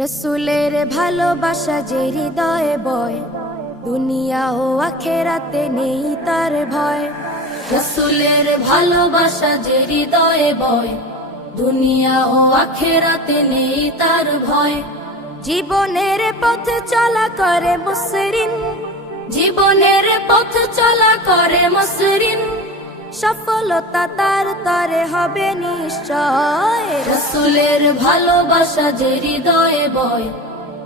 রসুলের ভালোবাসা যে হৃদয়ে বয়, দুনিয়া ও আখেরাতে নেই তার ভয়। রসুলের ভালোবাসা যে হৃদয়ে বয়, দুনিয়া ও আখেরাতে নেই তার ভয়। জীবনের পথ চলা করে মুসরিন, জীবনের পথ চলা করে মুসরিন, সফলতা তার তরে হবে নিশ্চয়। রসুলের ভালোবাসা যে হৃদয়ে বয়,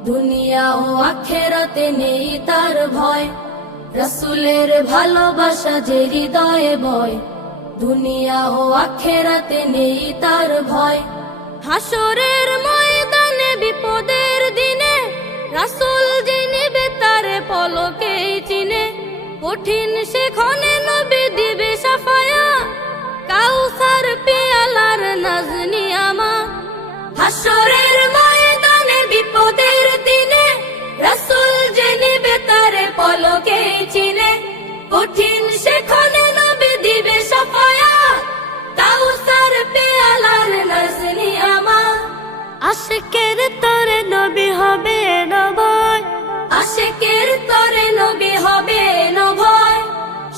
দুনিয়া ও আখেরাতে নেই তার ভয়। রসুলের ভালোবাসা যে হৃদয়ে বয়, দুনিয়া ও আখেরাতে নেই তার ভয়। হাসরের ময়দানে বিপদের দিনে রাসূল যে নিবে তারে পলকেই চিনে। কঠিন সেখানে নবী দিবে সাফায়া, কাউসার পেয়ালার নাজনি আমা। হাসরের ময়দানে বিপদের দিনে রাসূল যে নিবে তারে পলকেই চিনে। কঠিন সেখানে নবী দিবে সাফায়া, কাউসার পেয়ালার নাজনি আমা। আশিকের তরে নবী হবে না ভয়, আশিকের তরে নবী হবে না ভয়,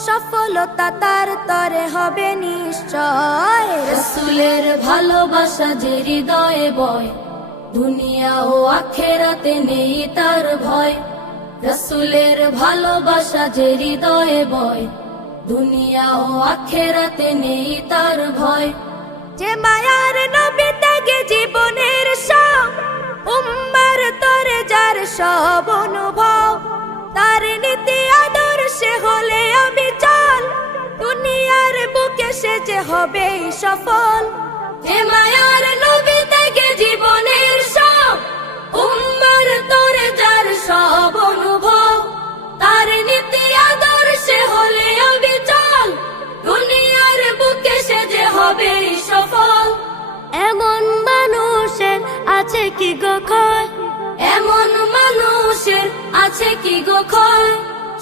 সফলতা তার তরে হবে নিশ্চয়। রসুলের ভালোবাসা যে হৃদয়ে বয়, দুনিয়া ও আখেরাতে নেই তার ভয়। রসুলের ভালোবাসা যে হৃদয়ে বয়, দুনিয়া ও আখেরাতে নেই তার ভয়। যে মায়ার নবী ত্যাগে জীবনের সব, উম্মার তরে যার সব অনুভব, তার নীতি আদর্শে হলে আমি চল, দুনিয়ার বুকে সে যে হবে সফল। যে মায়ার নবী ত্যাগে জীবনের সব, উম্মার তরে যার সব অনুভব, তার নীতি আদর্শে হলে আমি চল, দুনিয়ার বুকে সে যে হবে সফল। এমন মানুষের আছে কি গো ক্ষয়, এমন মানুষের আছে কি গো ক্ষয়,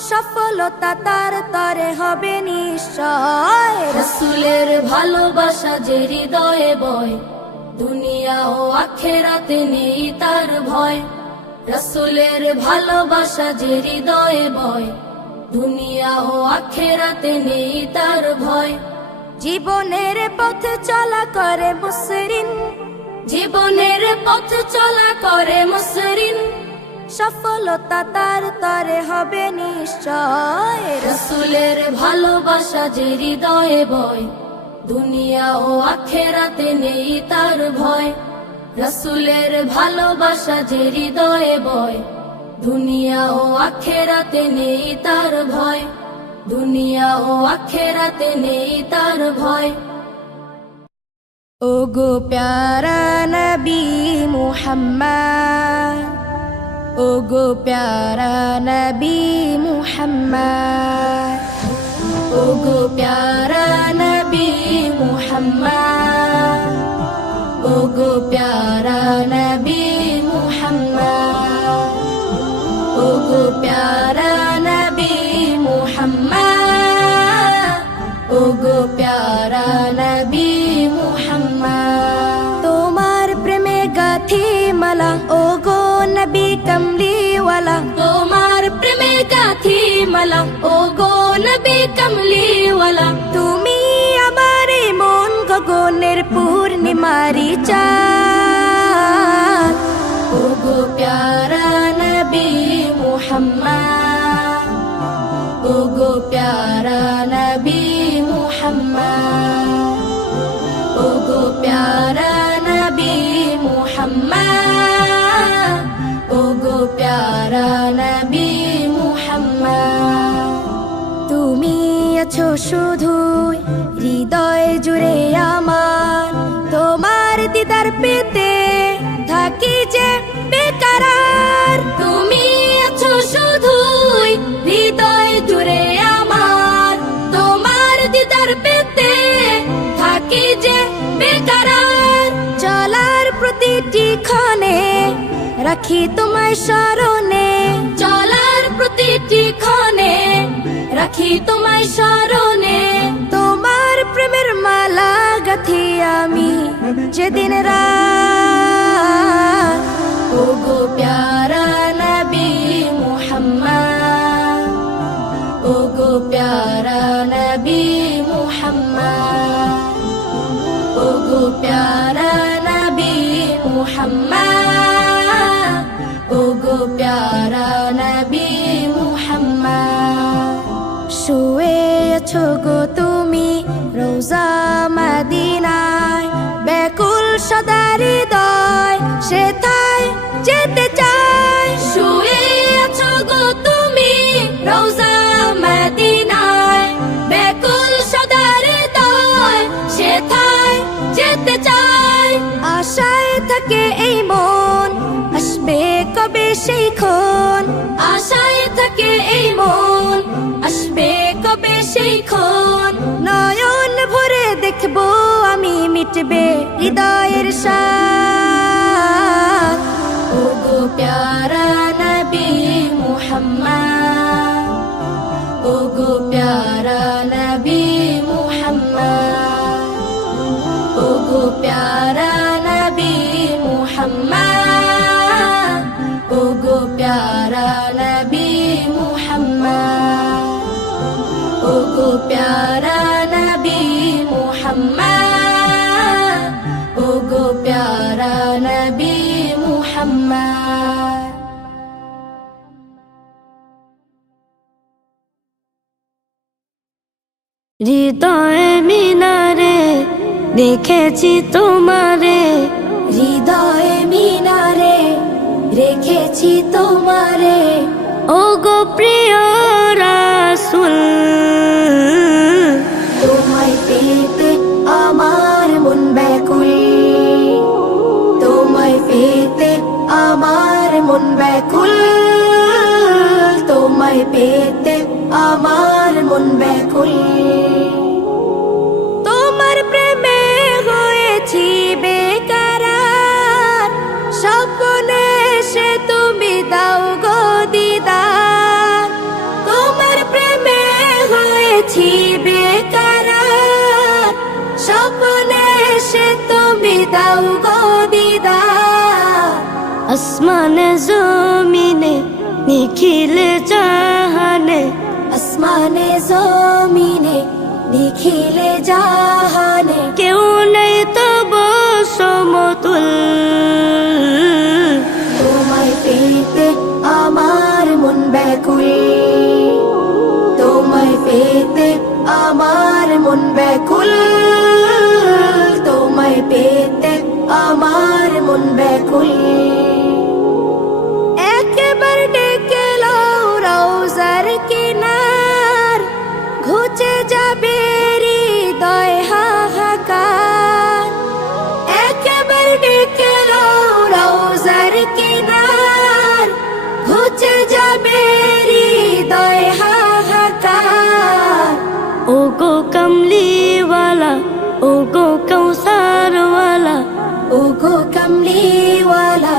সফলতা তার তরে হবে নিশ্চয়। রসুলের ভালোবাসা যে হৃদয়ে বয়, দুনিয়া ও আখেরাতে নেই তার ভয়। রসুলের ভালোবাসা যে হৃদয়ে বয়, দুনিয়া ও আখেরাতে নেই তার ভয়। জীবনের পথ চলা করে মুসরিন, জীবনের পথ চলা করে মুসরিন, সফলতা তার তরে হবে নিশ্চয়। রসুলের ভালোবাসা যে হৃদয়ে বয়, দুনিয়া ও আখেরাতে নেই তার ভয়। রসুলের ভালোবাসা যে হৃদয়ে বয়, দুনিয়া ও আখেরাতে নেই তার ভয়। দুনিয়া ও আখেরাতে নেই তার ভয়। ওগো প্যারা নবী মুহাম্মদ, ওগো প্যারা নবী মুহাম্মদ, ওগো প্যারা নবী মুহাম্মদ, ওগো প্যারা নবী মুহাম্মদ, ওগো প্যারা নবী মুহাম্মদ, ওগো প্যারা নবী মুহাম্মদ। তোমার প্রেমে গাথি মালা ওগো নবী কমলিওয়ালা, তোমার প্রেমে গাথি মালা ওগো নবী কমলিওয়ালা। তুমি আমার মন গগনের পূর্ণিমারি চাঁদ, ওগো প্যারা নবী মুহাম্মদ, ওগো প্যারা নবী মুহাম্মদ, ওগো প্যারা নবী মুহাম্মদ, ওগো প্যারা নবী মুহাম্মদ। তুমি আছো শুধুই হৃদয় জুড়ে আমার, তোমার দিদার পেতে থাকি যে বেকরার। তুমি আছো শুধুই হৃদয় জুড়ে আমার, তোমার দিদার পেতে থাকি যে বেকরার। চলার প্রতিটি ক্ষণে রাখি তোমায় স্মরণে, চলার প্রতিটি ক্ষণে রাখি তোমায় স্মরণে। তোমার প্রেমের মালা গাথি আমি যেদিন রাত, ওগো প্যারা নবী মুহাম্মদ ওগো প্যারা নবী মুহাম্মদ ওগো প্যারা নবী মুহাম্মদ ওগো প্যারা নবী মুহাম্মদ শুয়ে আছো গো তুমি রোজা মদিনায় ব্যাকুল সদা হৃদয় সেথায় যেতে চাই শুয়ে আছো গো তুমি রোজা মদিনায় ব্যাকুল সদা হৃদয় সেথায় যেতে চাই আশায় থাকে এই মন আসবে কবে সেই ক্ষণ আশায় থাকে এই মন আসবে কবে সেই ক্ষণ নয়ন ভরে দেখবো আমি মিটবে হৃদয়ের সাথ ওগো প্যারা নবী মুহাম্মদ ওগো প্যারা নবী মুহাম্মদ ওগো প্যারা নবী মুহাম্মদ ওগো প্যারা নবী মুহাম্মদ ওগো প্যারা নবী মুহাম্মদ ওগো প্যারা নবী মুহাম্মদ হৃদয় মিনারে দেখেছি তোমারে হৃদয় মিনারে রেখেছি তোমারে ওগো প্রিয় রাসূল তোমায় পেতে আমার মন ব্যাকুল তোমায় পেতে আমার মন ব্যাকুল তোমায় পেতে আমার মন ব্যাকুল তোমার প্রেমে হয়েছি বেকরার স্বপ্নে সে তুমি দাও গো দিদার তোমার প্রেমে হয়েছি বেকরার স্বপ্নে সে তুমি দাও গো দিদার আসমানে জমিনে নিখিলে জাহানে আসমানে জমিনে নিখিলে জাহানে কেউ নেই তব সমতুল তোমায় পেতে আমার মন ব্যাকুল তোমায় পেতে আমার মন ব্যাকুল তোমায় পেতে আমার মন ব্যাকুল একবার ডেকে লও রওজার কিনার ঘুচে যাবে হৃদয় হাহাকার একবার ডেকে লও রওজার কিনার ঘুচে যাবে হৃদয় হাহাকার ওগো কমলিওয়ালা ওগো কৌসারওয়ালা ওগো কমলিওয়ালা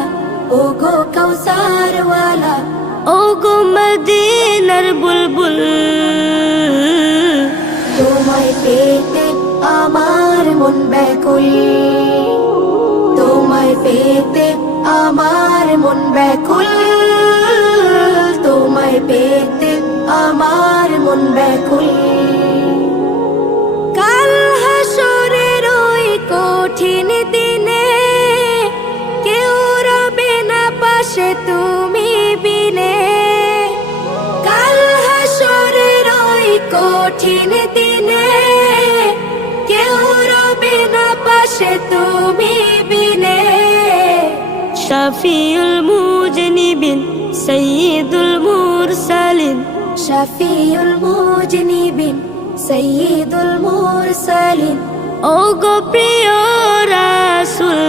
ওগো কৌসারওয়ালা ওগো মদিনার বুলবুল তোমায় পেতে আমার মন ব্যাকুল তোমায় পেতে আমার মন ব্যাকুল তোমায় পেতে আমার মন ব্যাকুল কাল হাসরের ওই কঠিন দিনে কেউ রবে না পাশে তুমি বিনে কাল হাসরের ওই কঠিন দিনে কেউ রবে না পাশে তুমি বিনে শাফিউল মুজনিবিন সাইয়্যিদুল মুরসালিন শাফিউল মুজনিবিন সাইয়্যিদুল মুরসালিন ওগো প্রিয় রাসূল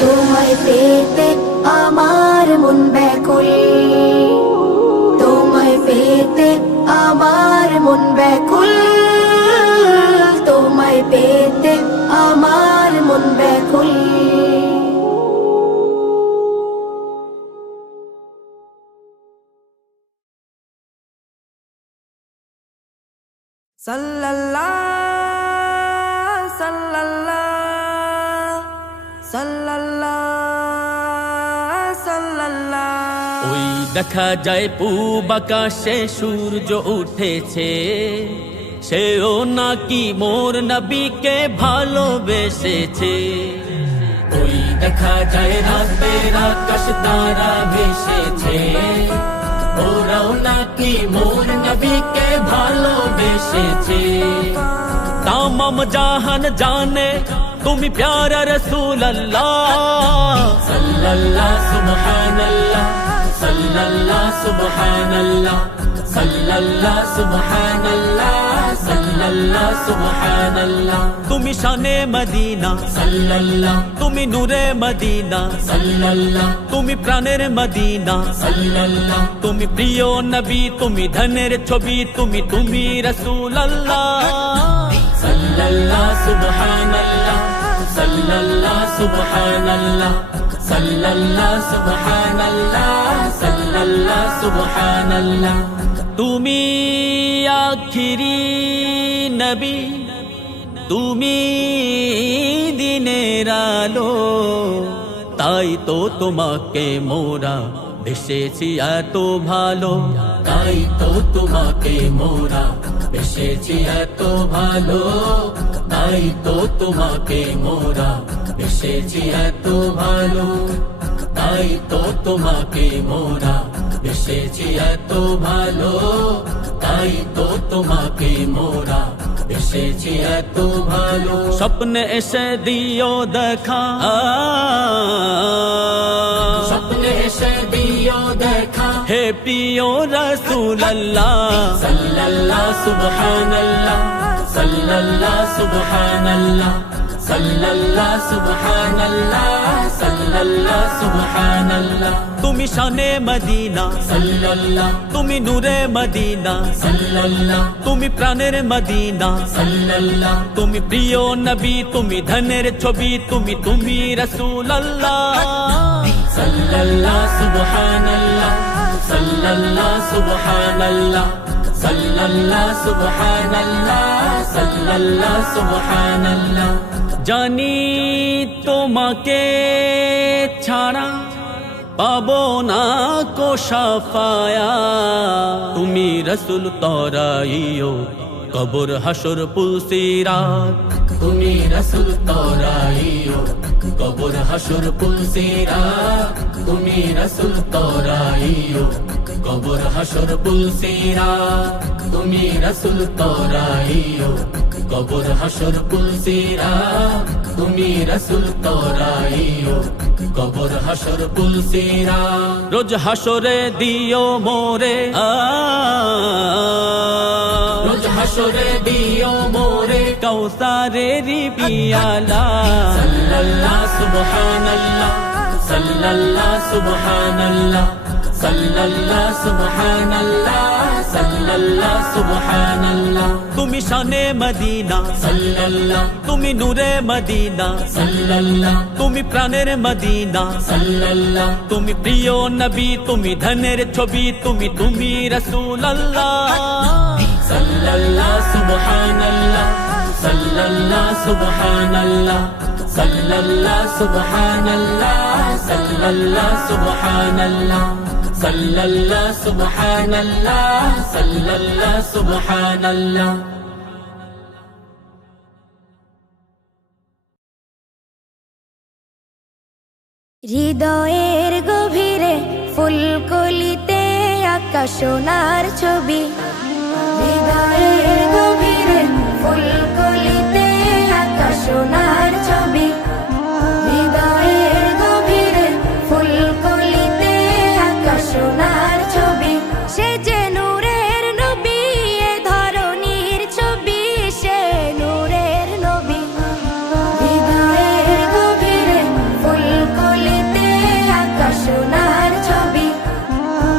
তোমায় পেতে আমার মন ব্যাকুল তোমায় পেতে আমার মন ব্যাকুল তোমায় পেতে আমার মন ব্যাকুল সাল্লাল্লাহু সাল্লাল্লাহু সাল্লাল্লাহু ওই দেখা যায় পূব আকাশে সূর্য উঠেছে, সেও নাকি মোর নবীকে ভালোবেসেছে। ওই দেখা যায় রাতের আকাশ তারা ভেসেছে, ওরাও নাকি মোর নবীকে ভালোবেসেছে। তামাম জাহান জানে তুমি প্যারা রসূল আল্লাহ, সাল্লাল্লাহ সুবহানাল্লাহ, সাল্লাল্লাহ সুবহানাল্লাহ, সাল্লাল্লাহ সুবহানাল্লাহ, সাল্লাল্লাহ সুবহানাল্লাহ। তুমি শানে মদিনা সাল্লাল্লাহ, তুমি নূরে মদিনা সাল্লাল্লাহ, তুমি প্রাণের মদিনা সাল্লাল্লাহ, তুমি প্রিয় নবী, তুমি ধনের ছবি, তুমি রাসূল আল্লাহ, সাল্লাল্লাহ সুবহানাল্লাহ, সাল্লাল্লাহ সুবহানাল্লাহ, সাল্লাল্লাহ সুবহানাল্লাহ, সাল্লাল্লাহ সুবহানাল্লাহ। তুমি আখিরি নবী, তুমি দিনের আলো, তাই তো তোমাকে মোরা বেসেছি এত ভালো, তাই তো তোমাকে মোরা বেসেছি এত ভালো, তাই তো তোমাকে মোরা বেসেছি এত ভালো, তাই তো তোমাকে মোরা বেসেছি এত ভালো, তাই তো তোমাকে মোরা বেসেছি এত ভালো। স্বপ্নে এসে দিও দেখা, স্বপ্নে এসে দিও দেখা, হে প্রিয় রাসূল আল্লাহ, সাল্লাল্লাহ সুবহানাল্লাহ, সাল্লাল্লাহ সুবহানাল্লাহ, সাল্লাল্লাহ সুবহানাল্লাহ, সাল্লাল্লাহ সুবহানাল্লাহ। তুমি শানে মদিনা সাল্লাল্লাহ, তুমি নূরে মদিনা সাল্লাল্লাহ, তুমি প্রাণের মদিনা সাল্লাল্লাহ, তুমি প্রিয় নবী, তুমি ধনের ছবি, তুমি রাসূল আল্লাহ, সাল্লাল্লাহ সুবহানাল্লাহ, সাল্লাল্লাহ সুবহানাল্লাহ, সাল্লাল্লাহ সুবহানাল্লাহ, সাল্লাল্লাহ সুবহানাল্লাহ। জানি তোমাকে ছাড়া পাবো না কো শাফায়া, তুমি রাসূল তরাইও কবর হাসর পুলসিরাত, তুমি রাসূল তরাইও কবর হাসর পুলসিরাত, তুমি রাসূল তরাইও কবর হাসর পুলসিরাত, তুমি রাসূল তরাইও কবর হাসর পুলসিরাত, তুমি রাসূল তরাইও কবর হাসর পুলসিরাত। রোজ হাসরে দিও মোরে, রোজ হাসরে দিও মোরে কাউসারের পিয়ালা, সাল্লাল্লাহ সুবহানাল্লাহ, সাল্লাল্লাহ সুবহানাল্লাহ, সাল্লাল্লাহ সুবহানাল্লাহ, সাল্লাল্লাহ সুবহানাল্লাহ। তুমি শানে মদিনা সাল্লাল্লাহ, তুমি নূরে মদিনা সাল্লাল্লাহ, তুমি প্রাণের মদিনা সাল্লাল্লাহ, তুমি প্রিয় নবী, তুমি ধনের ছবি, তুমি রাসূল আল্লাহ, সাল্লাল্লাহ সুবহানাল্লাহ, সাল্লাল্লাহ সুবহানাল্লাহ, সাল্লাল্লাহ সুবহানাল্লাহ, সাল্লাল্লাহ সুবহানাল্লাহ, সাল্লাল্লাহ সুবহানাল্লাহ, সাল্লাল্লাহ সুবহানাল্লাহ। হৃদয়ের গভীরে ফুলকলিতে আঁকা সোনার ছবি, হৃদয়ের গভীরে ফুলকলিতে আঁকা সোনার ছবি, হৃদয়ের গভীরে ফুলকলিতে আঁকা সোনার ছবি। সে যে নূরের নবী, এ ধরনীর ছবি, সে নূরের নবী। হৃদয়ের গভীরে ফুলকলিতে আঁকা সোনার ছবি,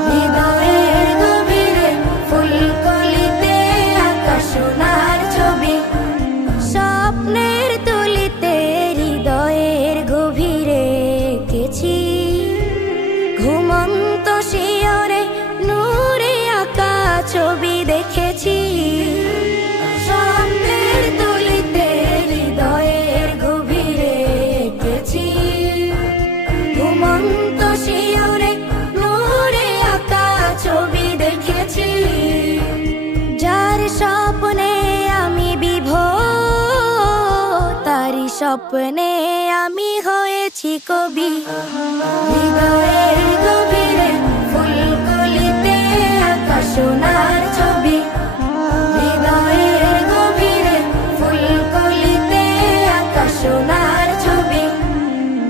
হৃদয়ের গভীরে ফুলকলিতে আঁকা সোনার ছবি। স্বপ্নের তুলিতে হৃদয়ের গভীরে এঁকেছি, ঘুমন্ত শিয়রে নূরে আঁকা ছবি দেখেছি। স্বপ্নের তুলিতে হৃদয়ের গভীরে এঁকেছি, ঘুমন্ত শিয়রে নূরে স্বপ্নে আমি হয়েছি কবি। হৃদয়ের গভীরে ফুলকলিতে আঁকা সোনার ছবি। হৃদয়ের গভীরে ফুলকলিতে আঁকা সোনার ছবি।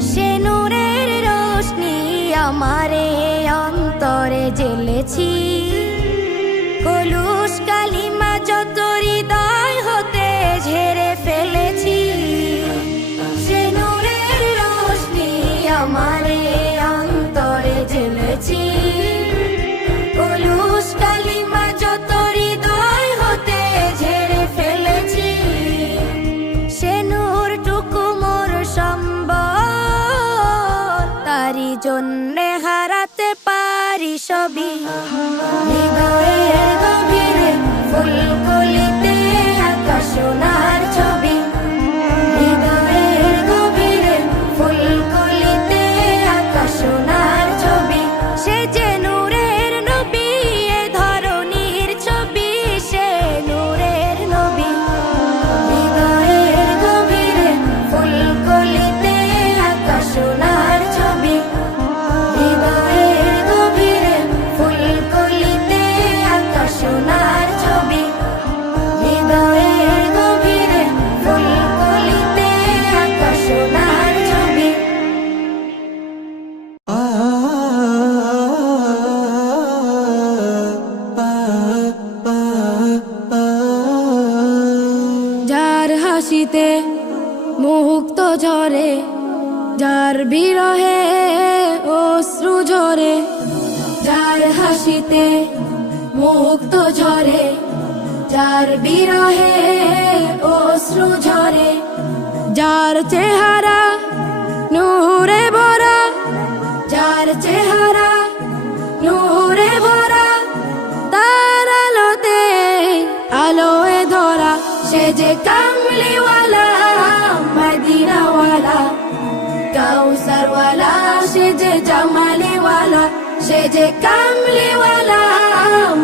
সে নূরের রোশনি আমারে অন্তরে জ্বেলেছি। কলুষ কালিমা যত হৃদয় হতে ঝেড়ে ফেলেছি। সে নূরের রোশনি আমারে অন্তরে জ্বেলেছি। কলুষ কালিমা যত হৃদয় হতে ঝেড়ে ফেলেছি। সে নূরটুকু মোর সম্বল, তারি জন্যে হারাতে পারি সবই। হৃদয়ের গভীরে ফুলকলিতে আঁকা সোনার ছবি। হৃদয়ের গভীরে ফুলকলিতে আঁকা সোনার ছবি। সে যে নূরের নবী, এ ধরনীর ছবি, সে নূরের নবী। হৃদয়ের গভীরে ফুলকলিতে আঁকা সোনার ছবি। হৃদয়ের গভীরে ফুলকলিতে আঁকা সোনার ছবি। হৃদয়ের গভীরে ফুলকলিতে আঁকা সোনার ছবি। যার হাসিতে মুক্ত ঝরে, যার বিরহে অশ্রু ঝরে। যার হাসিতে মুক্ত ঝরে, যার বিরহে অশ্রু ঝরে। যার চেহারা নূরে ভরা, যার চেহারা নূরে ভরা। তার আলোতে আলোয় ধরা। সে যে কামলিওয়ালা মদিনাওয়ালা, কাউসারওয়ালা। সে যে জামালিওয়ালা, সে যে কামলিওয়ালা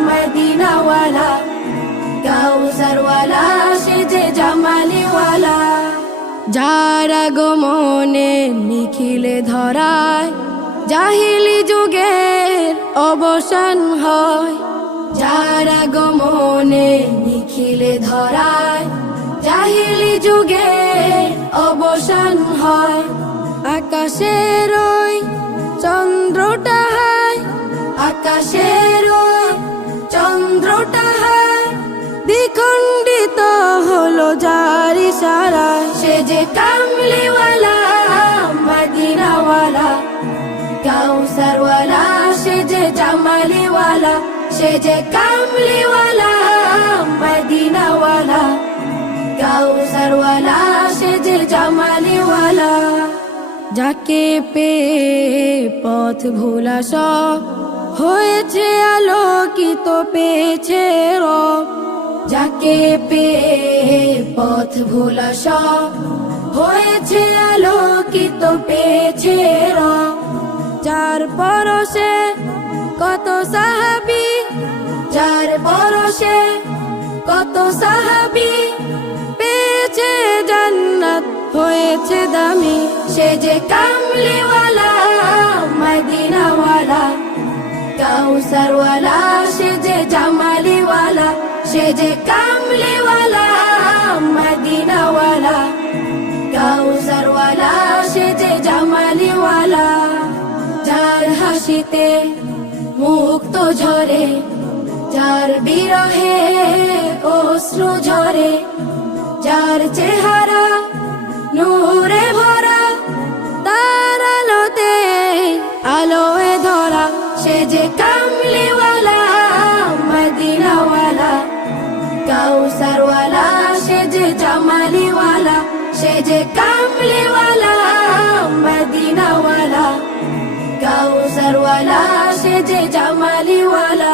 মদিনাওয়ালা, কাউসারওয়ালা। সে যে জামালিওয়ালা। যার আগমনে নিখিলে ধরায় জাহিলি যুগের অবসান হয়। যার আগমনে নিখিলে ধরায় জাহিলি যুগে অবসান হয়। আকাশের ওই চন্দ্রটা হায়, আকাশের ওই চন্দ্রটা হায়। দ্বিখণ্ডিত হলো যার ইশারায়। সে যে কামলিওয়ালা মদিনাওয়ালা, কাউসারওয়ালা। সে যে জামালিওয়ালা, সে যে কামলিওয়ালা মদিনাওয়ালা, কাউসারওয়ালা। সে যে জামালিওয়ালা। যাকে পেয়ে পথ ভোলা সব হয়েছে আলোকিত, পেয়েছে রব। যাকে পেয়ে পথ ভোলা সব হয়েছে আলোকিত, পেয়েছে রব। যার পরশে কত সাহাবী, যার পরশে কত সাহাবী। পেয়েছে জান্নাত, হয়েছে দামি। সে যে কামলিওয়ালা মদিনাওয়ালা, কাউসারওয়ালা। সে যে জামালিওয়ালা, সে যে কামলিওয়ালা মদিনাওয়ালা, কাউসারওয়ালা। সে যে জামালিওয়ালা। যার হাসিতে মুক্ত ঝরে, যার বিরহে অশ্রু ঝরে। যার চেহারা নূরে ভরা, তার আলোতে আলোয় ধরা। সে যে কামলিওয়ালা মদিনাওয়ালা, কাউসারওয়ালা। সে যে জামালিওয়ালা, সে যে কামলিওয়ালা মদিনাওয়ালা, কাউসারওয়ালা। সে যে জামালিওয়ালা।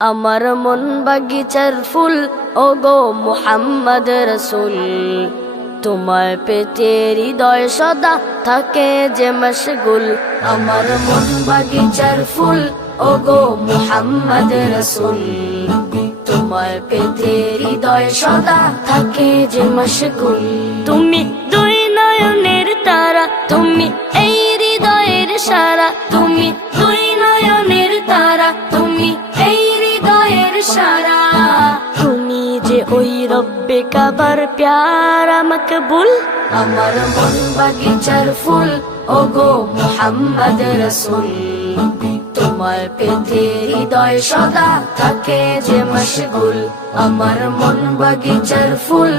আমার মন বাগিচার ফুল, ওগো মুহাম্মদ রসুল। তোমায় পেতে হৃদয় সদা থাকে যে মশগুল। আমার মন বাগিচার ফুল, ওগো মুহাম্মদ রাসূল তোমার পেতে হৃদয় সদা থাকে যে মশগুল তুমি দুই নয়নের তারা, তুমি এই হৃদয়ের সারা, তুমি দুই নয়নের তারা, তুমি এই হৃদয়ের সারা। তুমি যে ওই রব্বে কাবার প্যারা মকবুল, আমার মন বাগিচার ফুল ওগো মুহাম্মদ রাসূল তোমার পেতে হৃদয় সদা থাকে যে মশগুল আমার মন বাগিচার ফুল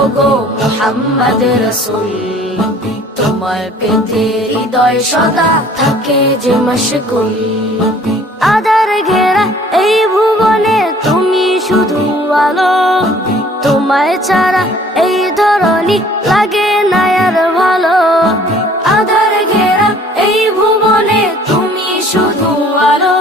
ওগো মুহাম্মদ রাসূল তোমার পেতে হৃদয় সদা থাকে যে মশগুল আধার ঘেরা এই ভুবনে তুমি শুধু আলো, তোমায় ছাড়া এই ধরনী লাগে না আর ভালো। আধার ঘেরা এই ভুবনে তুমি শুধু আলো,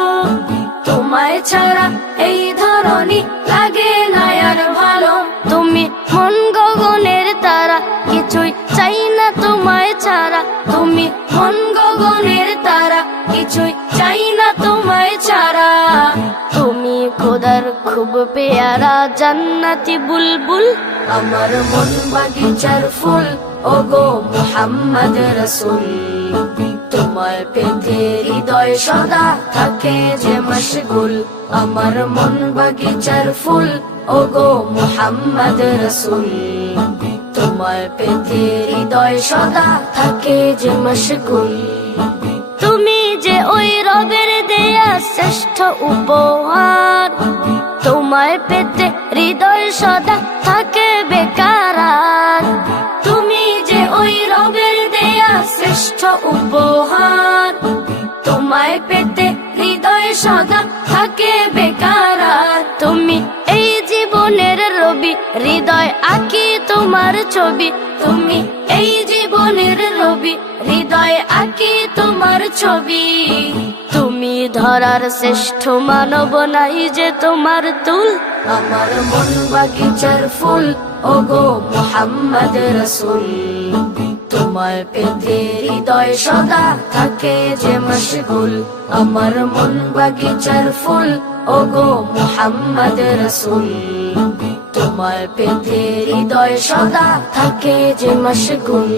তোমায় ছাড়া এই ধরনী লাগে না আর ভালো। তুমি মন গগনের তারা, কিছুই চাই না তোমায় ছাড়া, তুমি মন গগনের তারা, কিছুই চাই না তোমায় ছাড়া। তুমি খোদার খুব পেয়ারা জান্নাতি বুলবুল, আমার মন বাগিচার ফুল ওগো মুহাম্মদ রাসূল তোমার পেতে হৃদয় সদা থাকে যে মশগুল আমার মন বাগিচার ফুল ওগো মুহাম্মদ রাসূল তোমার পেতে হৃদয় সদা থাকে যে মশগুল তুমি যে ওই রবের দেয়া শ্রেষ্ঠ উপহার, তোমায় পেতে হৃদয় সদা থাকে বেকার। তুমি যে ওই রবের দেয়া শ্রেষ্ঠ উপহার, তোমায় পেতে হৃদয় সদা থাকে বেকার। তুমি এই জীবনের রবি, হৃদয় আঁকি তোমার ছবি, তুমি এই জীবনের রবি, হৃদয় আঁকি তোমার ছবি। তুমি ধরার শ্রেষ্ঠ মানব নাই যে তোমার তুল, আমার মন বাগিচার ফুল ওগো মুহাম্মদ রাসূল তোমার পেতে হৃদয় সদা থাকে যে মশগুল আমার মন বাগিচার ফুল ওগো মুহাম্মদ রাসূল তোমার পেতে হৃদয় সদা থাকে যে মশগুল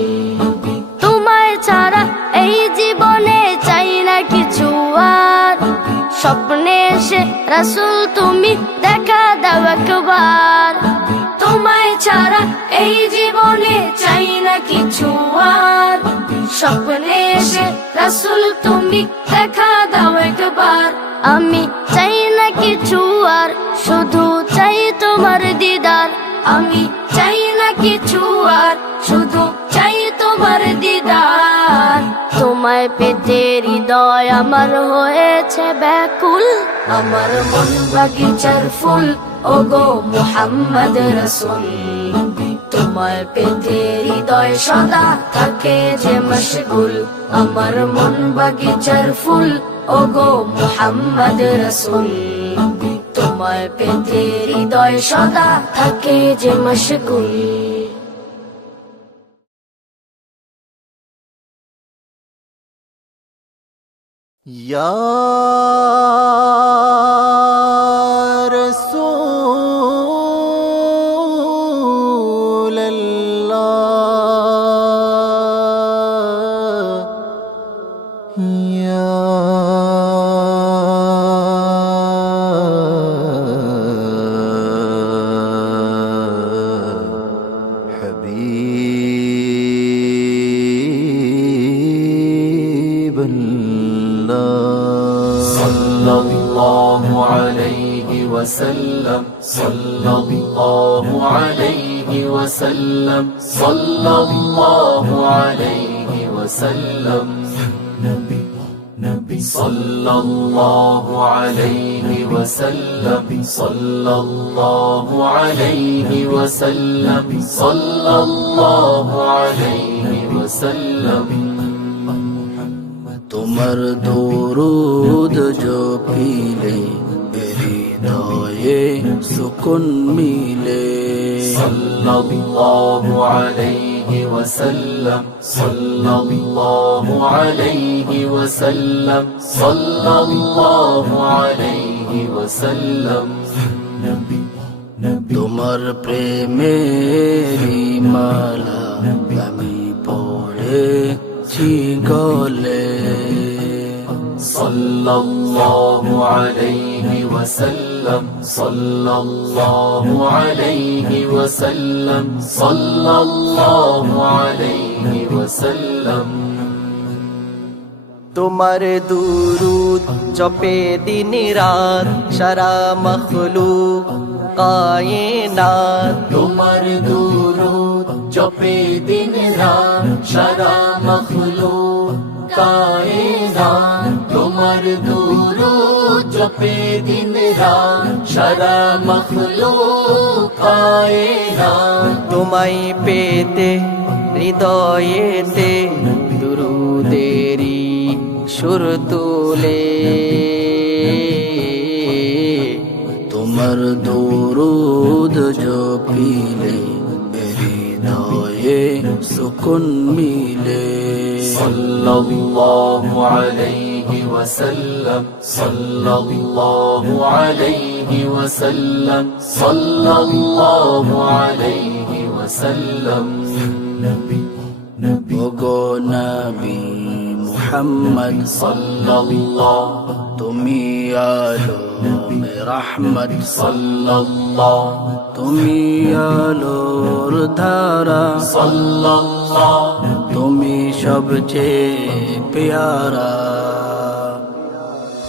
তোমায় ছাড়া এই জীবনে চাই না কিছু আর। স্বপ্নে এসে রাসূল তুমি দেখা দাও একবার, তোমায় ছাড়া এই জীবনে চাই না কিছু আর। স্বপ্নে এসে রাসূল তুমি দেখা দাও একবার। আমি চাই না কিছু আর, শুধু চাই তোমার দিদার। আমি চাই না কিছু আর, শুধু চাই তোমার দিদার। তোমায় পেতে হৃদয় আমার হয়েছে ব্যাকুল, আমার মন বাগিচার ফুল ওগো মুহাম্মদ রাসূল তোমার পেতে হৃদয় সদা থাকে যে মশগুল আমার মন বাগিচার ফুল ওগো মুহাম্মদ রাসূল তোমার পেতে হৃদয় সদা থাকে যে মশগুল या रसूल अल्लाह या हबीब सल्लल्लाहु अलैहि वसल्लम सल्लल्लाहु अलैहि वसल्लम सल्लल्लाहु अलैहि वसल्लम सल्लल्लाहु अलैहि वसल्लम सल्लल्लाहु अलैहि वसल्लम सल्लल्लाहु अलैहि वसल्लम তোমার দরুদ জপিলে হৃদয়ে সুকুন মিলে सल्लल्लाहु अलैहि عليه وسلم صلى الله عليه وسلم صلى الله عليه وسلم তোমার প্রেমেরই মালা আমি পড়েছি গলে صلى الله عليه وسلم صلى الله عليه وسلم صلى الله عليه وسلم তোমার দুরুদ জপে দিন রাত সারা মখলুক কায়নাত তোমার দুরূদ জপে দিন রাত সারা মখলুক কায়নাত তোমার দুরূদ জপে দিন রাত সারা মখলুক কায়নাত তোমায় পেতে হৃদয়েতে দুরুদেরি সুর তুলে তোমার দুরুদ জপিলে হৃদয়ে সুকুন মিলে صلى الله عليه وسلم صلى الله عليه وسلم صلى الله عليه وسلم ওগো নবী মুহাম্মদ صلى الله তুমি আলো রহমত صلى الله তুমি আলোর ধারা صلى الله তুমি সবচেয়ে প্যারা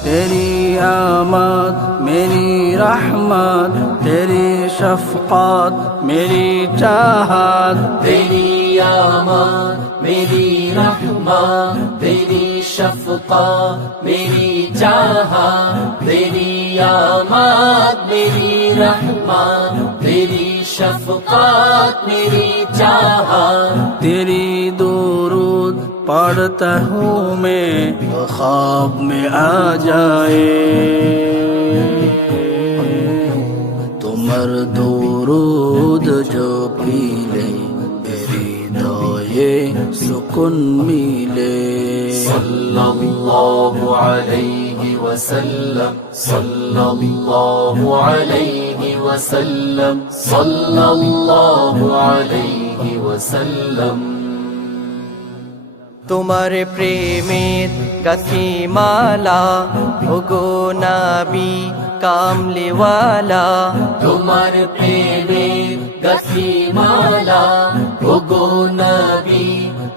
तेरी आमद मेरी रहमत तेरी शफकत मेरी चाहत तेरी आमद मेरी रहमत तेरी शफकत मेरी चाहत तेरी आमद मेरी रहमत तेरी शफकत मेरी चाहत तेरी दुरूद पढ़ता हूँ मैं तो ख्वाब में आ जाए तुमर दुरूद जो पीले हृदये सुकुन मिले صلى الله عليه وسلم صلى الله عليه وسلم صلى الله عليه وسلم তোমার প্রেমের গাথি মালা ওগো নবী কামলিওয়ালা তোমার প্রেমের গাথি মালা ওগো নবী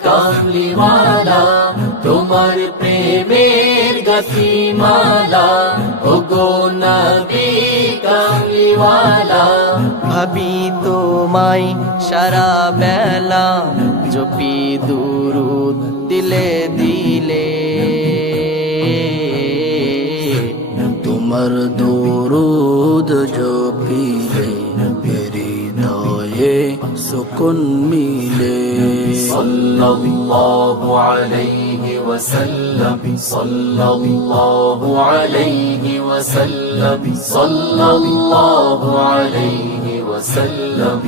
কামলিওয়ালা তোমার প্রেমের গাথি মালা ওগো নবী কামলিওয়ালা ভাবি তোমায় সারা বেলা জপি দুরুদ দিলে দিলে তোমার দুরুদ জপিলে হৃদয়ে সুকুন মিলে صلى الله عليه وسلم صلى الله عليه وسلم صلى الله عليه وسلم